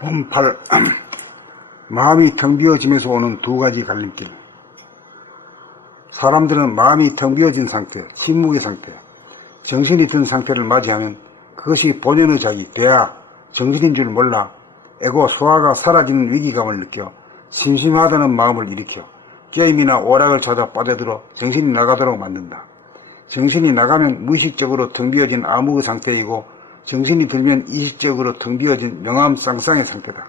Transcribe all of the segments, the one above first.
봄8 마음이 텅 비어지면서 오는 두 가지 갈림길. 사람들은 마음이 텅 비어진 상태, 침묵의 상태, 정신이 든 상태를 맞이하면 그것이 본연의 자기, 대하, 정신인 줄 몰라 에고 소화가 사라지는 위기감을 느껴 심심하다는 마음을 일으켜 게임이나 오락을 찾아 빠져들어 정신이 나가도록 만든다. 정신이 나가면 무의식적으로 텅 비어진 암흑의 상태이고 정신이 들면 이식적으로 텅 비어진 명암쌍쌍의 상태다.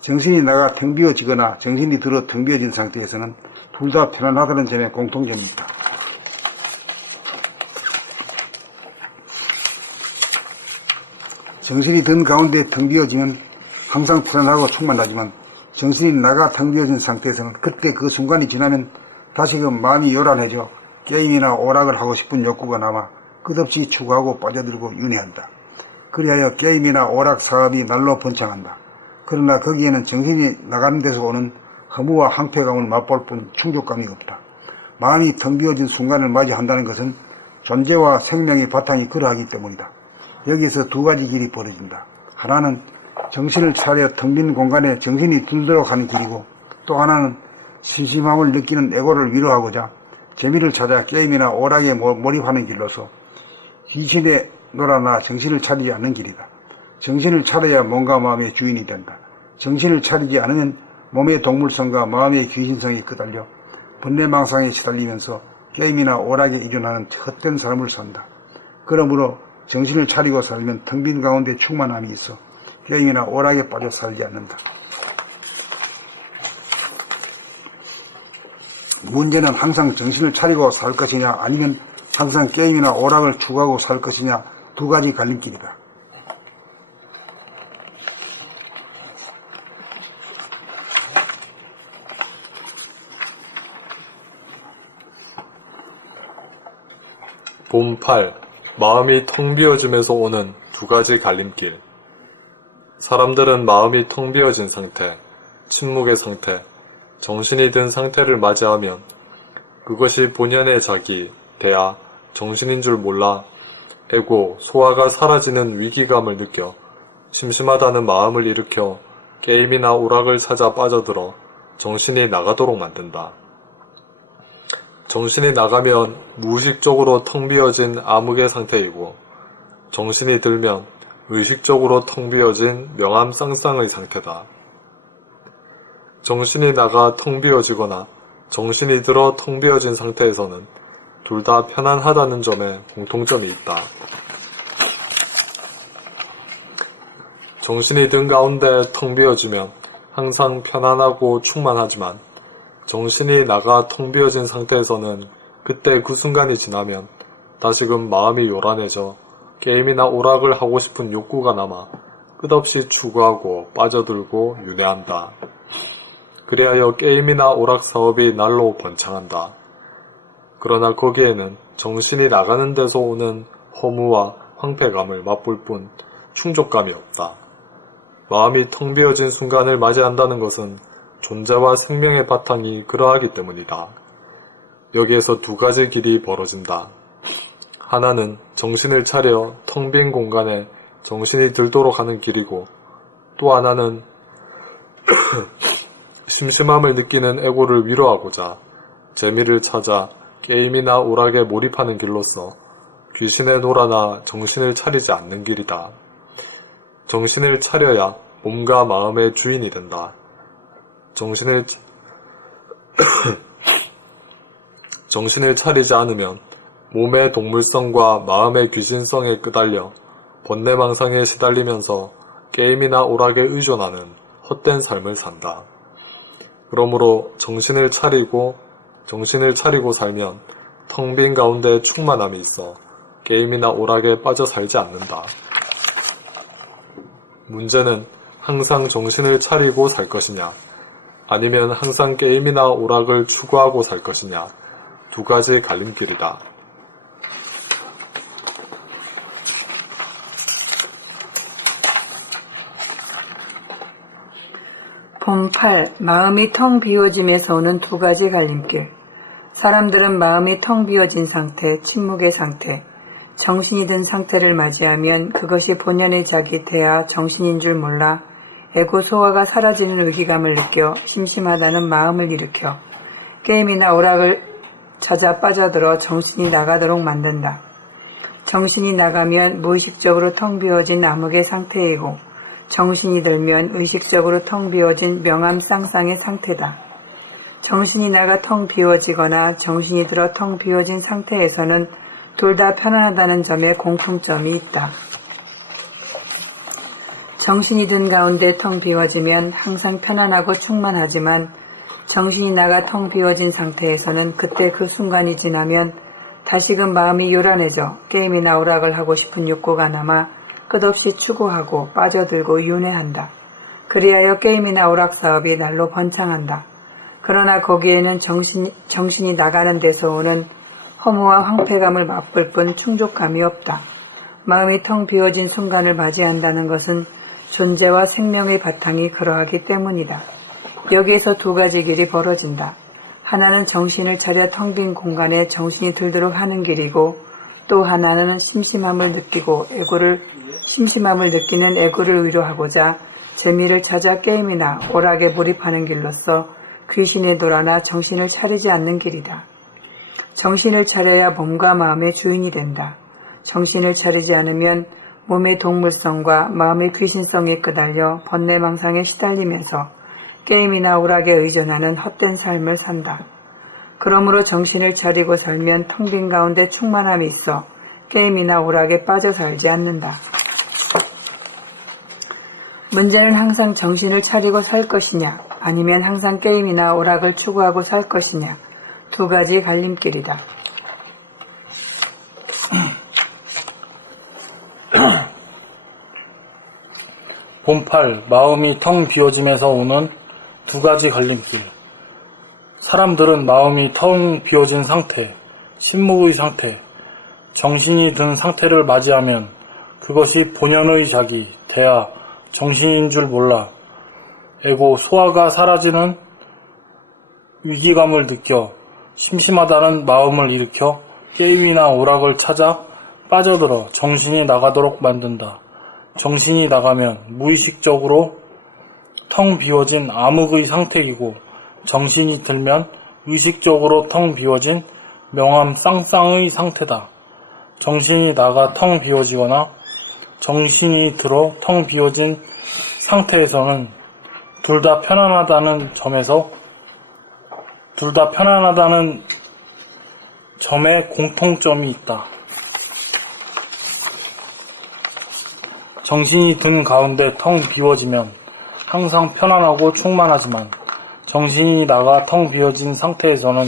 정신이 나가 텅 비어지거나 정신이 들어 텅 비어진 상태에서는 둘 다 편안하다는 점에 공통점이 있다. 정신이 든 가운데 텅 비어지면 항상 편안하고 충만하지만 정신이 나가 텅 비어진 상태에서는 그때 그 순간이 지나면 다시금 마음이 요란해져 게임이나 오락을 하고 싶은 욕구가 남아 끝없이 추구하고 빠져들고 윤회한다. 그리하여 게임이나 오락 사업이 날로 번창한다. 그러나 거기에는 정신이 나가는 데서 오는 허무와 황폐감을 맛볼 뿐 충족감이 없다. 마음이 텅 비어진 순간을 맞이한다는 것은 존재와 생명의 바탕이 그러하기 때문이다. 여기에서 두 가지 길이 벌어진다. 하나는 정신을 차려 텅 빈 공간에 정신이 들도록 하는 길이고, 또 하나는 심심함을 느끼는 에고를 위로하고자 재미를 찾아 게임이나 오락에 몰입하는 길로서 귀신에 놀아나 정신을 차리지 않는 길이다. 정신을 차려야 몸과 마음의 주인이 된다. 정신을 차리지 않으면 몸의 동물성과 마음의 귀신성이 끄달려 번뇌망상에 시달리면서 게임이나 오락에 의존하는 헛된 삶을 산다. 그러므로 정신을 차리고 살면 텅 빈 가운데 충만함이 있어 게임이나 오락에 빠져 살지 않는다. 문제는 항상 정신을 차리고 살 것이냐 아니면 항상 게임이나 오락을 추구하고 살 것이냐 두 가지 갈림길이다. 봄8 마음이 텅 비어짐에서 오는 두 가지 갈림길. 사람들은 마음이 텅 비어진 상태, 침묵의 상태, 정신이 든 상태를 맞이하면 그것이 본연의 자기, 대하, 정신인 줄 몰라 에고, 소화가 사라지는 위기감을 느껴 심심하다는 마음을 일으켜 게임이나 오락을 찾아 빠져들어 정신이 나가도록 만든다. 정신이 나가면 무의식적으로 텅 비어진 암흑의 상태이고, 정신이 들면 의식적으로 텅 비어진 명암쌍쌍의 상태다. 정신이 나가 텅 비어지거나 정신이 들어 텅 비어진 상태에서는 둘 다 편안하다는 점에 공통점이 있다. 정신이 든 가운데 텅 비어지면 항상 편안하고 충만하지만 정신이 나가 텅 비어진 상태에서는 그때 그 순간이 지나면 다시금 마음이 요란해져 게임이나 오락을 하고 싶은 욕구가 남아 끝없이 추구하고 빠져들고 윤회한다. 그리하여 게임이나 오락 사업이 날로 번창한다. 그러나 거기에는 정신이 나가는 데서 오는 허무와 황폐감을 맛볼 뿐 충족감이 없다. 마음이 텅 비어진 순간을 맞이한다는 것은 존재와 생명의 바탕이 그러하기 때문이다. 여기에서 두 가지 길이 벌어진다. 하나는 정신을 차려 텅 빈 공간에 정신이 들도록 하는 길이고, 또 하나는 심심함을 느끼는 에고를 위로하고자 재미를 찾아 게임이나 오락에 몰입하는 길로서 귀신에 놀아나 정신을 차리지 않는 길이다. 정신을 차려야 몸과 마음의 주인이 된다. 정신을 차리지 않으면 몸의 동물성과 마음의 귀신성에 끄달려 번뇌망상에 시달리면서 게임이나 오락에 의존하는 헛된 삶을 산다. 그러므로 정신을 차리고 살면 텅 빈 가운데 충만함이 있어 게임이나 오락에 빠져 살지 않는다. 문제는 항상 정신을 차리고 살 것이냐, 아니면 항상 게임이나 오락을 추구하고 살 것이냐, 두 가지 갈림길이다. 봄8 마음이 텅 비어짐에서 오는 두 가지 갈림길. 사람들은 마음이 텅 비어진 상태, 침묵의 상태, 정신이 든 상태를 맞이하면 그것이 본연의 자기, 대하, 정신인 줄 몰라 애고 소화가 사라지는 위기감을 느껴 심심하다는 마음을 일으켜 게임이나 오락을 찾아 빠져들어 정신이 나가도록 만든다. 정신이 나가면 무의식적으로 텅 비어진 암흑의 상태이고 정신이 들면 의식적으로 텅 비어진 명암쌍쌍의 상태다. 정신이 나가 텅 비워지거나 정신이 들어 텅 비워진 상태에서는 둘 다 편안하다는 점에 공통점이 있다. 정신이 든 가운데 텅 비워지면 항상 편안하고 충만하지만 정신이 나가 텅 비워진 상태에서는 그때 그 순간이 지나면 다시금 마음이 요란해져 게임이나 오락을 하고 싶은 욕구가 남아 끝없이 추구하고 빠져들고 윤회한다. 그리하여 게임이나 오락 사업이 날로 번창한다. 그러나 거기에는 정신이 나가는 데서 오는 허무와 황폐감을 맛볼 뿐 충족감이 없다. 마음이 텅 비워진 순간을 맞이한다는 것은 존재와 생명의 바탕이 그러하기 때문이다. 여기에서 두 가지 길이 벌어진다. 하나는 정신을 차려 텅 빈 공간에 정신이 들도록 하는 길이고 또 하나는 심심함을 느끼는 애고를 위로하고자 재미를 찾아 게임이나 오락에 몰입하는 길로서 귀신에 돌아나 정신을 차리지 않는 길이다. 정신을 차려야 몸과 마음의 주인이 된다. 정신을 차리지 않으면 몸의 동물성과 마음의 귀신성에 끄달려 번뇌망상에 시달리면서 게임이나 오락에 의존하는 헛된 삶을 산다. 그러므로 정신을 차리고 살면 텅 빈 가운데 충만함이 있어 게임이나 오락에 빠져 살지 않는다. 문제는 항상 정신을 차리고 살 것이냐 아니면 항상 게임이나 오락을 추구하고 살 것이냐 두 가지 갈림길이다. 본팔, 마음이 텅 비워짐에서 오는 두 가지 갈림길. 사람들은 마음이 텅 비워진 상태, 심무의 상태, 정신이 든 상태를 맞이하면 그것이 본연의 자기, 대하, 정신인 줄 몰라 애고 소화가 사라지는 위기감을 느껴 심심하다는 마음을 일으켜 게임이나 오락을 찾아 빠져들어 정신이 나가도록 만든다. 정신이 나가면 무의식적으로 텅 비워진 암흑의 상태이고 정신이 들면 의식적으로 텅 비워진 명암 쌍쌍의 상태다. 정신이 나가 텅 비워지거나 정신이 들어 텅 비워진 상태에서는 둘 다 편안하다는 점에 공통점이 있다. 정신이 든 가운데 텅 비워지면 항상 편안하고 충만하지만 정신이 나가 텅 비워진 상태에서는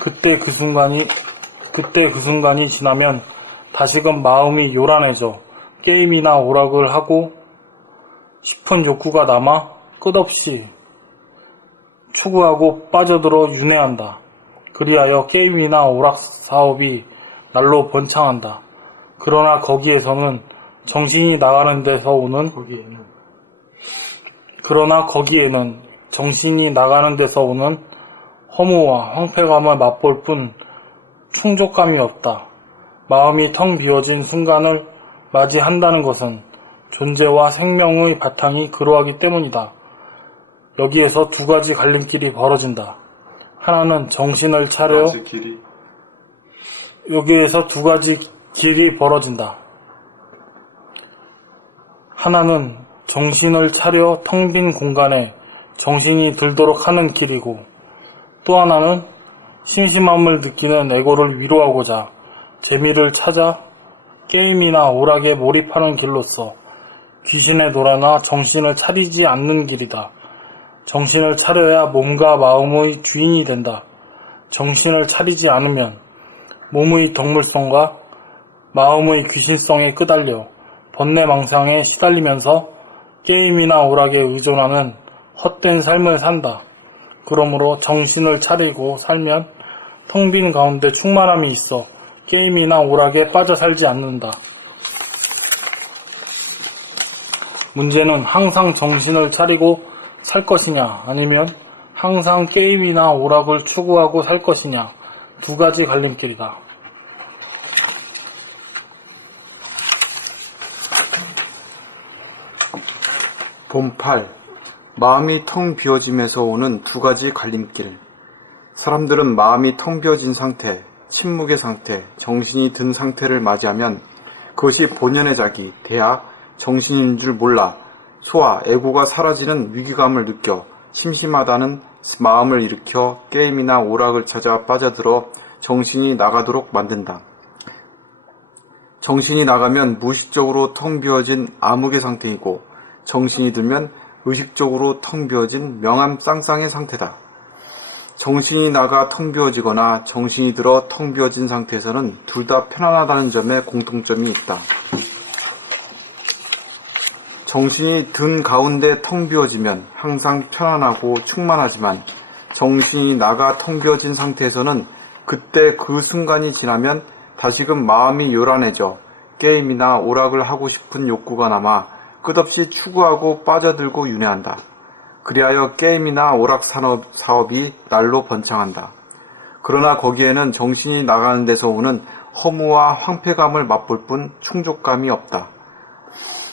그때 그 순간이 지나면 다시금 마음이 요란해져 게임이나 오락을 하고 싶은 욕구가 남아 끝없이 추구하고 빠져들어 윤회한다. 그리하여 게임이나 오락 사업이 날로 번창한다. 그러나 거기에는 정신이 나가는 데서 오는 허무와 황폐감을 맛볼 뿐 충족감이 없다. 마음이 텅 비워진 순간을 맞이한다는 것은 존재와 생명의 바탕이 그러하기 때문이다. 여기에서 두 가지 갈림길이 벌어진다. 하나는 정신을 차려 여기에서 두 가지 길이 벌어진다. 하나는 정신을 차려 텅 빈 공간에 정신이 들도록 하는 길이고 또 하나는 심심함을 느끼는 애고를 위로하고자 재미를 찾아 게임이나 오락에 몰입하는 길로서 귀신에 돌아나 정신을 차리지 않는 길이다. 정신을 차려야 몸과 마음의 주인이 된다. 정신을 차리지 않으면 몸의 동물성과 마음의 귀신성에 끄달려 번뇌망상에 시달리면서 게임이나 오락에 의존하는 헛된 삶을 산다. 그러므로 정신을 차리고 살면 텅 빈 가운데 충만함이 있어 게임이나 오락에 빠져 살지 않는다. 문제는 항상 정신을 차리고 살 것이냐 아니면 항상 게임이나 오락을 추구하고 살 것이냐 두 가지 갈림길이다. 봄8. 마음이 텅 비어짐에서 오는 두 가지 갈림길. 사람들은 마음이 텅 비어진 상태, 침묵의 상태, 정신이 든 상태를 맞이하면 그것이 본연의 자기, 대학, 정신인 줄 몰라 소화, 애고가 사라지는 위기감을 느껴 심심하다는 마음을 일으켜 게임이나 오락을 찾아 빠져들어 정신이 나가도록 만든다. 정신이 나가면 무의식적으로 텅 비어진 암흑의 상태이고 정신이 들면 의식적으로 텅 비어진 명암 쌍쌍의 상태다. 정신이 나가 텅 비어지거나 정신이 들어 텅 비어진 상태에서는 둘 다 편안하다는 점에 공통점이 있다. 정신이 든 가운데 텅 비어지면 항상 편안하고 충만하지만 정신이 나가 텅 비어진 상태에서는 그때 그 순간이 지나면 다시금 마음이 요란해져 게임이나 오락을 하고 싶은 욕구가 남아 끝없이 추구하고 빠져들고 윤회한다. 그리하여 게임이나 오락 사업이 날로 번창한다. 그러나 거기에는 정신이 나가는 데서 오는 허무와 황폐감을 맛볼 뿐 충족감이 없다.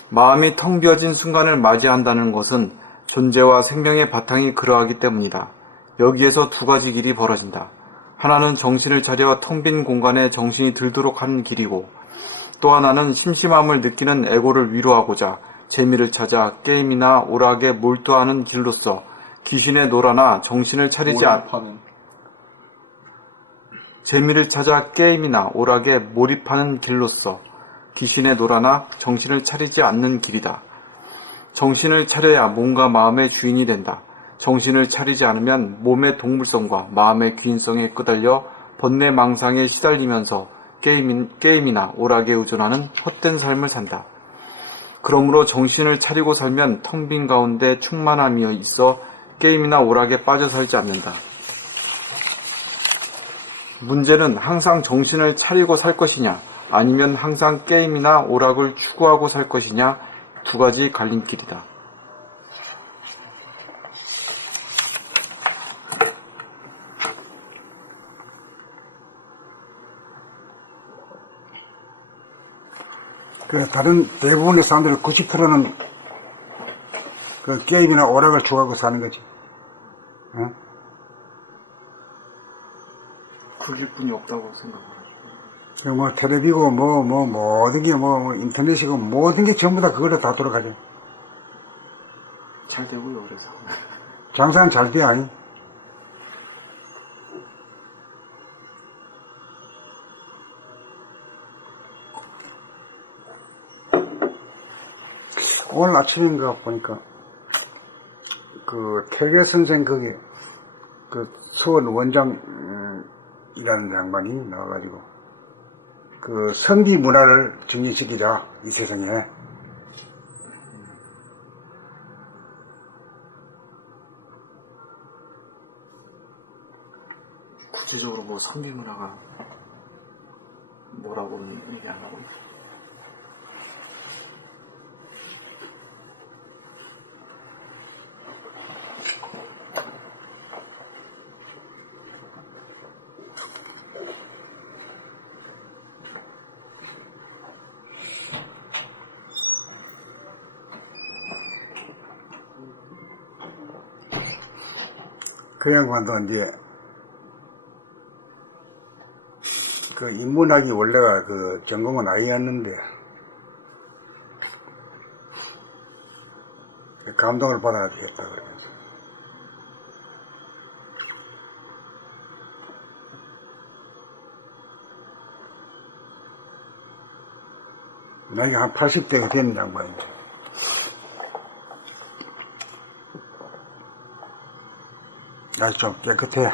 마음이 텅 비어진 순간을 맞이한다는 것은 존재와 생명의 바탕이 그러하기 때문이다. 여기에서 두 가지 길이 벌어진다. 하나는 정신을 차려 텅 빈 공간에 정신이 들도록 하는 길이고 또 하나는 심심함을 느끼는 애고를 위로하고자 재미를 찾아 게임이나 오락에 몰두하는 길로서 귀신의 노라나 정신을 차리지 재미를 찾아 게임이나 오락에 몰입하는 길로서 귀신의 노라나 정신을 차리지 않는 길이다. 정신을 차려야 몸과 마음의 주인이 된다. 정신을 차리지 않으면 몸의 동물성과 마음의 귀인성에 끄달려 번뇌망상에 시달리면서 게임이나 오락에 의존하는 헛된 삶을 산다. 그러므로 정신을 차리고 살면 텅 빈 가운데 충만함이 있어 게임이나 오락에 빠져 살지 않는다. 문제는 항상 정신을 차리고 살 것이냐 아니면 항상 게임이나 오락을 추구하고 살 것이냐 두 가지 갈림길이다. 그 다른 대부분의 사람들 90%는 그 게임이나 오락을 추구하고 사는 거지. 어? 그 길뿐이 없다고 생각합니다. 뭐 텔레비고 모든 게 인터넷이고 모든 게 전부 다 그걸로 다 돌아가죠. 잘 되고요, 그래서. 장사는 잘 돼, 아니? 오늘 아침인가 보니까 그 태계 선생 거기 그 서원 원장이라는 양반이 나와가지고 그 선비 문화를 증진시키자 이 세상에. 구체적으로 뭐 선비 문화가 뭐라고는 얘기 안 하고. 그 양반도 이제 그 인문학이 원래가 그 전공은 아니었는데 감동을 받아야 되겠다 그러면서 나이가 한 80대가 된 양반인데 아주 좀 깨끗해.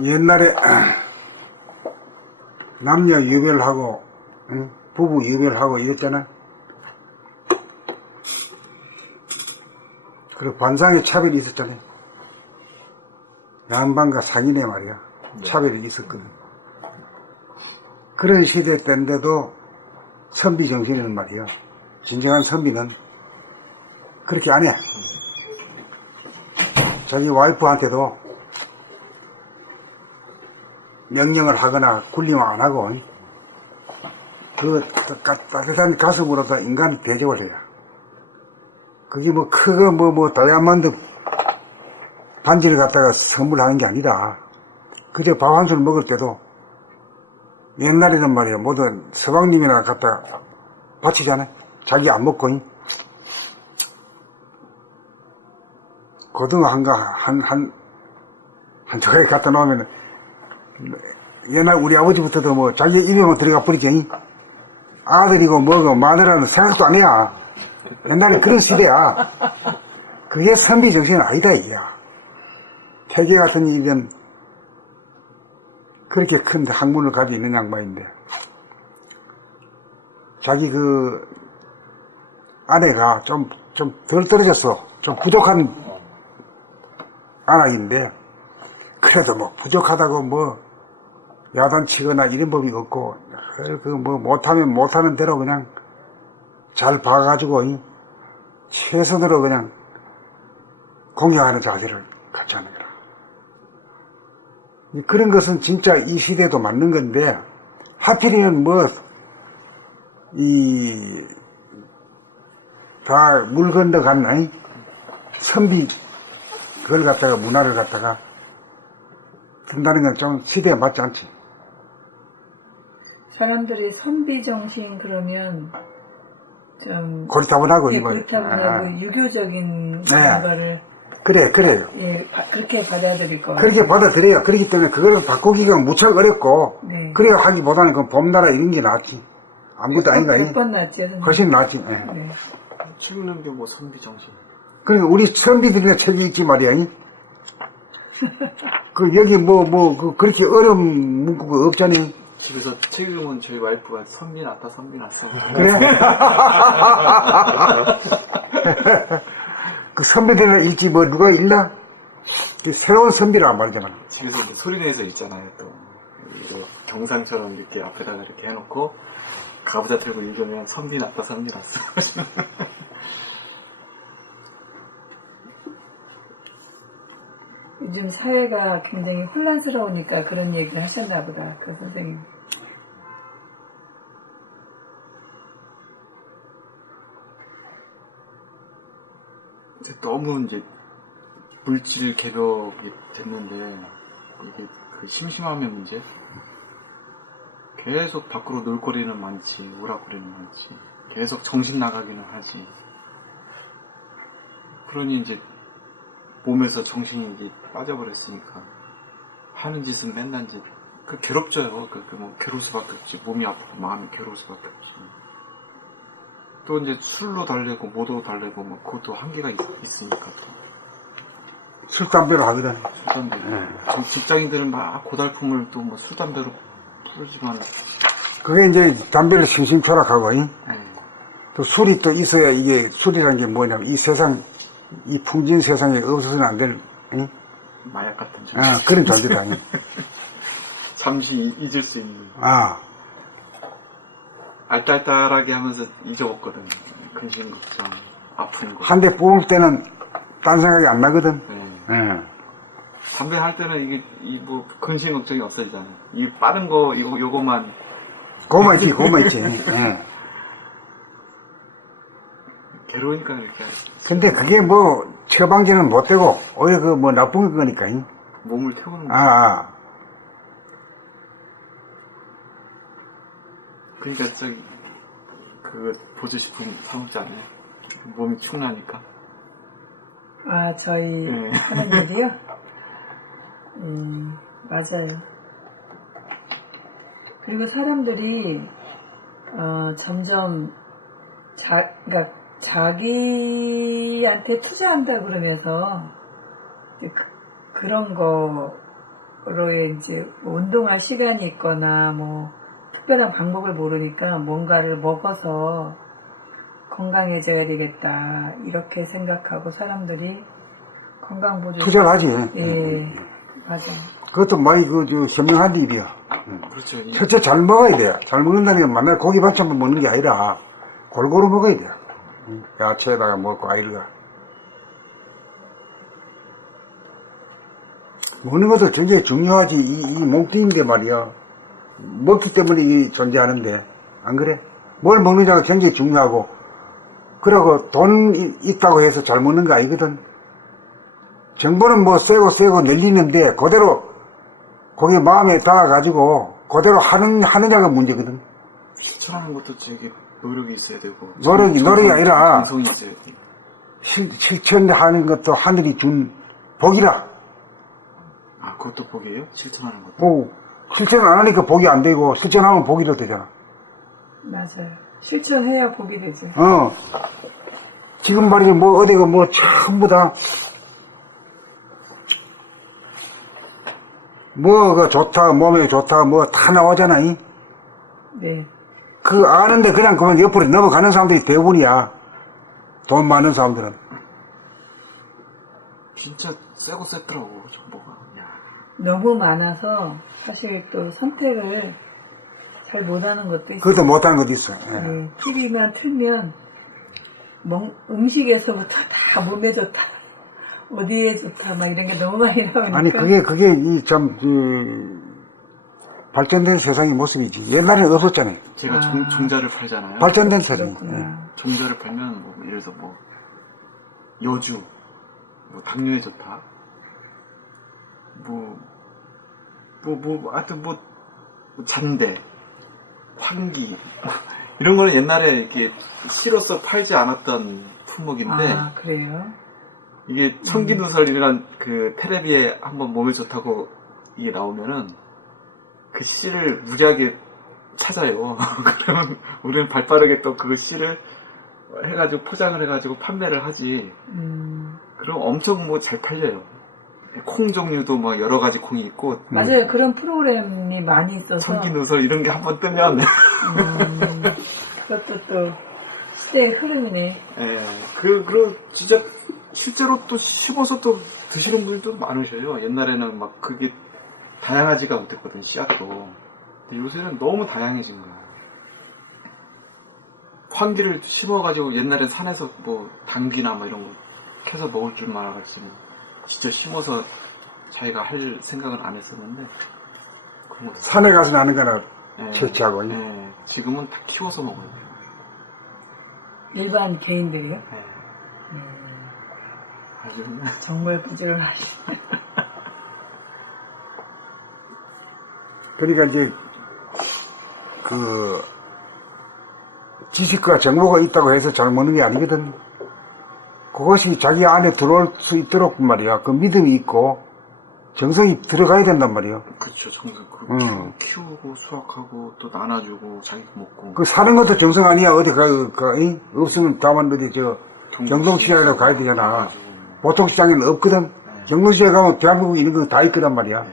옛날에 남녀 유별하고 부부 유별하고 이랬잖아. 그리고 관상의 차별이 있었잖아요. 양반과 상인의 말이야. 차별이 있었거든. 그런 시대 때인데도 선비 정신이란 말이야. 진정한 선비는 그렇게 안 해. 자기 와이프한테도 명령을 하거나 굴림을 안 하고, 따뜻한 가슴으로도 인간이 대접을 해요. 그게 뭐 크고 뭐 다이아몬드 반지를 갖다가 선물하는 게 아니라, 그저 밥 한 술 먹을 때도 옛날에는 말이야, 모든 서방님이나 갖다가 바치잖아요. 자기 안 먹고, 고등어 한 조각에 갖다 놓으면, 옛날 우리 아버지부터도 뭐 자기 입에만 들어가 버리지. 아들이고 뭐고 마누라는 생각도 안 해야. 옛날에 그런 시대야. 그게 선비 정신은 아니다, 이야. 태계 같은 일은 그렇게 큰 학문을 가지고 있는 양반인데, 자기 그 아내가 좀 덜 떨어졌어. 좀 부족한 아낙인데, 그래도 뭐 부족하다고 뭐 야단치거나 이런 법이 없고, 그 뭐 못하면 못하는 대로 그냥 잘 봐가지고 최선으로 그냥 공경하는 자세를 갖지 않는 거라. 그런 것은 진짜 이 시대도 맞는 건데, 하필이면 다 물 건너간 선비 그걸 갖다가 문화를 갖다가 든다는 건 좀 시대에 맞지 않지. 사람들이 선비 정신 그러면 좀 고리타분하고 예, 이거. 고리타분하고 유교적인 네. 거를 그래요. 예, 그렇게 받아들일 거예요. 그렇게 받아들여요. 그렇기 때문에 그걸 바꾸기가 무척 어렵고, 네. 그래야 하기보다는 그 봄나라 이런 게 낫지. 아무것도 아닌가. 몇번 낫죠. 선생님. 훨씬 낫지. 예. 네. 책 읽는 게 뭐 선비 정신. 그러니까 우리 선비들이나 책이 있지 말이야. 여기 그렇게 어려운 문구가 없잖아요. 집에서 책 읽으면 저희 와이프가 선비 났다, 선비 났어. 그래? 그 선비들이나 읽지 누가 읽나? 새로운 선비란 말이잖아. 집에서 이렇게 소리 내서 읽잖아요, 또. 이거 경상처럼 이렇게 앞에다가 이렇게 해놓고, 가부좌 들고 읽으면 선비 났다, 선비 났어. 요즘 사회가 굉장히 혼란스러우니까 그런 얘기를 하셨나 보다. 그 선생님. 너무 이제 물질 개벽이 됐는데, 이게 그 심심함의 문제? 계속 밖으로 놀거리는 많지, 오락거리는 많지, 계속 정신 나가기는 하지. 그러니 이제 몸에서 정신이 이제 빠져버렸으니까 하는 짓은 맨날 이제 괴롭죠. 뭐 괴로울 수밖에 없지. 몸이 아프고 마음이 괴로울 수밖에 없지. 또 이제 술로 달래고 뭐도 달래고 뭐 그것도 한계가 있으니까 또 술, 담배로 하거든. 술, 담배. 직장인들은 막 고달픔을 또 뭐 술, 담배로 풀지만 그게 이제 담배를 심심초락하고, 네. 또 술이 또 있어야 이게 술이라는 게 뭐냐면 이 세상, 이 풍진 세상에 없어서는 안 될, 마약 같은 존재. 그런 존재도 아니야. 잠시 잊을 수 있는. 알딸딸하게 하면서 잊어먹거든. 근심 걱정, 아픈 거. 한 대 뽑을 때는 딴 생각이 안 나거든. 네. 담배 할 때는 이게 뭐 근심 걱정이 없어지잖아. 이 빠른 거 요거만. 고만 있지. 괴로우니까 그러니까. 근데 그게 처방제는 못 되고, 오히려 나쁜 거니까. 몸을 태우는 거. 그러니까 그거 보조식품 사 먹잖아요. 몸이 축나니까. 저희 네. 하는 얘기요? 맞아요. 그리고 사람들이 점점 그러니까 자기한테 투자한다 그러면서 그런 거로에 이제 운동할 시간이 있거나 뭐 특별한 방법을 모르니까 뭔가를 먹어서 건강해져야 되겠다 이렇게 생각하고 사람들이 건강보조 투자를 하지. 예, 맞아. 그것도 많이 현명한 일이야. 그렇죠. 첫째 잘 먹어야 돼. 잘 먹는다는 게 맨날 고기 반찬만 먹는 게 아니라 골고루 먹어야 돼. 야채에다가 먹고 아이가 먹는 것도 굉장히 중요하지. 이 몸뚱인데 말이야. 먹기 때문에 이 존재하는데. 안 그래? 뭘 먹느냐가 굉장히 중요하고. 그러고 돈 있다고 해서 잘 먹는 거 아니거든. 정보는 뭐 세고 늘리는데 그대로 거기 마음에 닿아가지고 그대로 하느냐가 문제거든. 실천하는 것도 되게 노력이 있어야 되고. 노력이 아니라 정성이 있어야 돼. 실천하는 것도 하늘이 준 복이라. 아, 그것도 복이에요? 실천하는 것도? 뭐 실천 안 하니까 복이 안 되고 실천하면 복이 되잖아. 맞아요. 실천해야 복이 되죠. 지금 말이죠. 뭐 어디가 뭐 전부 다 뭐가 좋다, 몸에 좋다, 뭐 다 나오잖아. 네. 그 아는데 그냥 그만 옆으로 넘어가는 사람들이 대부분이야. 돈 많은 사람들은. 진짜 세고 셌더라고, 정보가. 야. 너무 많아서 사실 또 선택을 잘 못하는 것도 있어요. 그것도 못하는 것도 있어. 예. 네, TV만 틀면 음식에서부터 다 몸에 좋다, 어디에 좋다, 막 이런 게 너무 많이 나오니까. 아니 그게 발전된 세상의 모습이지. 옛날에는 없었잖아요. 제가 종자를 팔잖아요. 발전된 세상. 그렇구나. 종자를 팔면, 뭐, 예를 들어서 뭐, 여주, 뭐, 당뇨에 좋다. 하여튼 잔대, 환기. 이런 거는 옛날에 이렇게 씨로서 팔지 않았던 품목인데, 아, 그래요? 이게 청기누설이란 그 테레비에 한번 몸에 좋다고 이게 나오면은 그 씨를 무지하게 찾아요. 그러면 우리는 발빠르게 또 그 씨를 해가지고 포장을 해가지고 판매를 하지. 그럼 엄청 뭐 잘 팔려요. 콩 종류도 막 여러 가지 콩이 있고. 맞아요. 그런 프로그램이 많이 있어서. 청기누설 이런 게 한번 뜨면. 그것도 또 시대의 흐름이네. 예. 그리고 진짜 실제로 또 씹어서 또 드시는 분들도 많으셔요. 옛날에는 막 그게 다양하지가 못했거든, 씨앗도. 근데 요새는 너무 다양해진 거야. 환기를 심어가지고 옛날엔 산에서 뭐 당귀나 뭐 이런 거 캐서 먹을 줄만 알았지만 진짜 심어서 자기가 할 생각은 안 했었는데 그런 것도 산에 가서 나는 거나 예, 채취하고. 예, 지금은 다 키워서 먹어요. 일반 개인들이요? 예, 아주 정말 부지런하시네. 그러니까 이제 지식과 정보가 있다고 해서 잘 먹는 게 아니거든. 그것이 자기 안에 들어올 수 있도록 말이야. 그 믿음이 있고 정성이 들어가야 된단 말이야. 그렇죠. 정성 키우고 수확하고 또 나눠주고 자기가 먹고. 그 사는 것도 정성 아니야. 어디 없으면 다만 어디 경동시장에 가야 되잖아. 보통 시장에는 없거든. 경동시장에 가면 대한민국에 있는 거 다 있거단 말이야.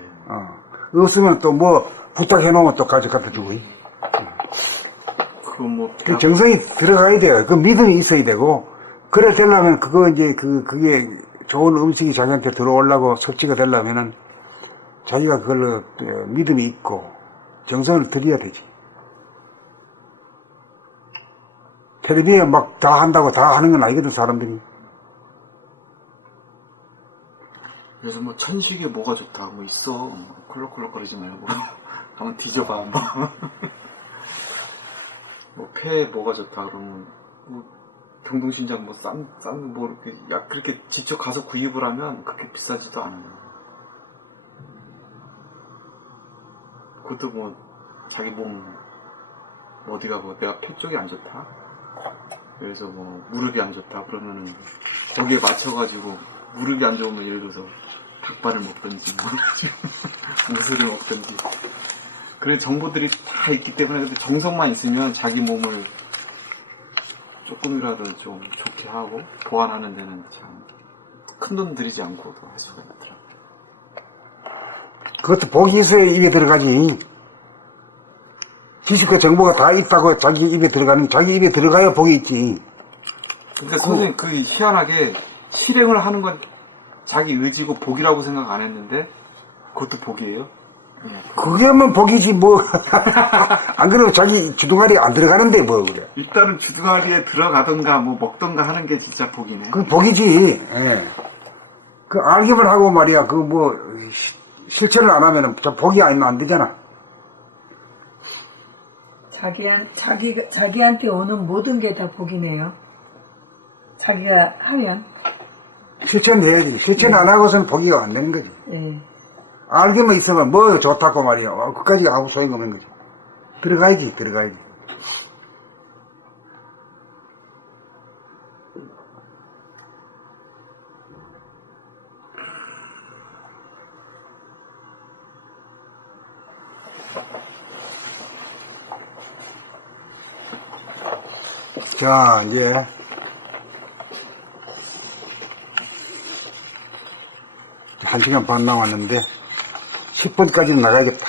없으면 또 뭐 부탁해놓으면 또 가져가다 주고. 그거 뭐 그 정성이 들어가야 돼요. 그 믿음이 있어야 되고, 그래 되려면 그거 이제 그게 좋은 음식이 자기한테 들어오려고 섭취가 되려면은 자기가 그걸로 믿음이 있고 정성을 들여야 되지. 텔레비에 막 다 한다고 다 하는 건 아니거든, 사람들이. 그래서 뭐 천식에 뭐가 좋다 뭐 있어. 콜록콜록거리지 말고 한번 뒤져봐 한번. 뭐 폐에 뭐가 좋다 그러면 뭐 경동신장 뭐 뭐 이렇게 약 그렇게 직접 가서 구입을 하면 그렇게 비싸지도 않아요. 그것도 뭐 자기 몸 어디가 뭐 내가 폐 쪽이 안 좋다. 그래서 뭐 무릎이 안 좋다 그러면은 거기에 맞춰가지고 무릎이 안 좋으면 예를 들어서 닭발을 먹든지 무술을 먹든지 그런 정보들이 다 있기 때문에 근데 정성만 있으면 자기 몸을 조금이라도 좀 좋게 하고 보완하는 데는 참 큰 돈 들이지 않고도 할 수가 있더라고요. 그것도 복이 있어야 입에 들어가지. 지식과 정보가 다 있다고 자기 입에 들어가야 복이 있지. 그러니까 선생님 그 희한하게 실행을 하는 건 자기 의지고 복이라고 생각 안 했는데 그것도 복이에요? 그게면 복이지 뭐. 안 그러면 자기 주둥아리 안 들어가는데 뭐 그래. 일단은 주둥아리에 들어가던가 뭐 먹던가 하는 게 진짜 복이네. 그 복이지. 예. 그 알기만 하고 말이야. 그 뭐 실천을 안 하면 복이 아니면 안 되잖아. 자기한테 오는 모든 게 다 복이네요. 자기가 하면. 실천해야지. 실천 안 하고서는 복이 안 되는 거지. 예. 알기만 있으면 뭐 좋다고 말이야. 그까지 아무 소용 없는 거지. 들어가야지. 자, 이제 1시간 반 남았는데 10분까지는 나가야겠다.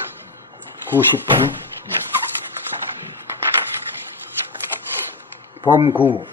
9, 10분. 봄 9.